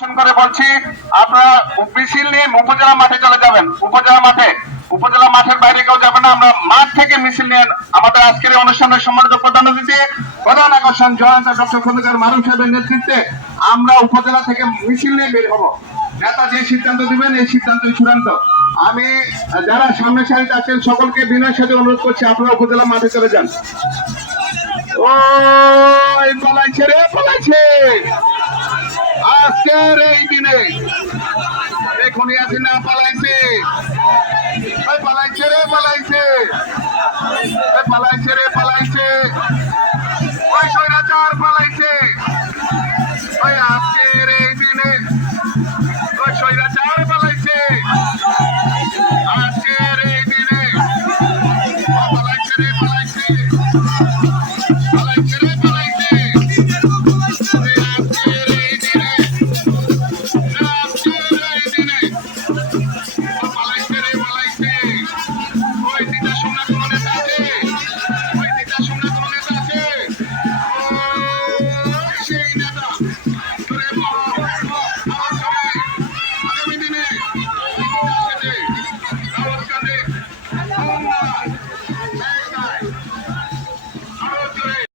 করে বলছি, আপনারা মিছিল নিয়ে উপজেলা মাঠে চলে যাবেন। উপজেলা মাঠে। উপজেলা মাঠের বাইরে কেউ যাবেন না। আমরা মাঠ থেকে মিছিল নিয়ে আমাদের আজকের অনুষ্ঠানের সম্মানিত প্রধান অতিথি, প্রধান আকর্ষণ, জয়ন্ত ডক্টর খন্দকার মারুফ সাহেবের নেতৃত্বে আমরা উপজেলা থেকে মিছিল নিয়ে বের হব। নেতা যে সিদ্ধান্ত দিবেন, এই সিদ্ধান্তই চূড়ান্ত। আমি, যারা সামনে সারিতে আছেন, সকলকে বিনয়ের সাথে অনুরোধ করছি, আপনারা উপজেলা মাঠে চলে যান। ও পালাইছে রে, পালাইছে! আজকের এই দিনে এখনই আছে না, পালাইছে। পালাইছে রে, পালাইছে। পালাইছে রে, পালাইছে। ওই স্বৈরাচার পালাইছে। ওই আজকের এই দিনে ওই স্বৈরাচার পালাইছে। আজকের এই দিনে পালাইছে রে Thank you.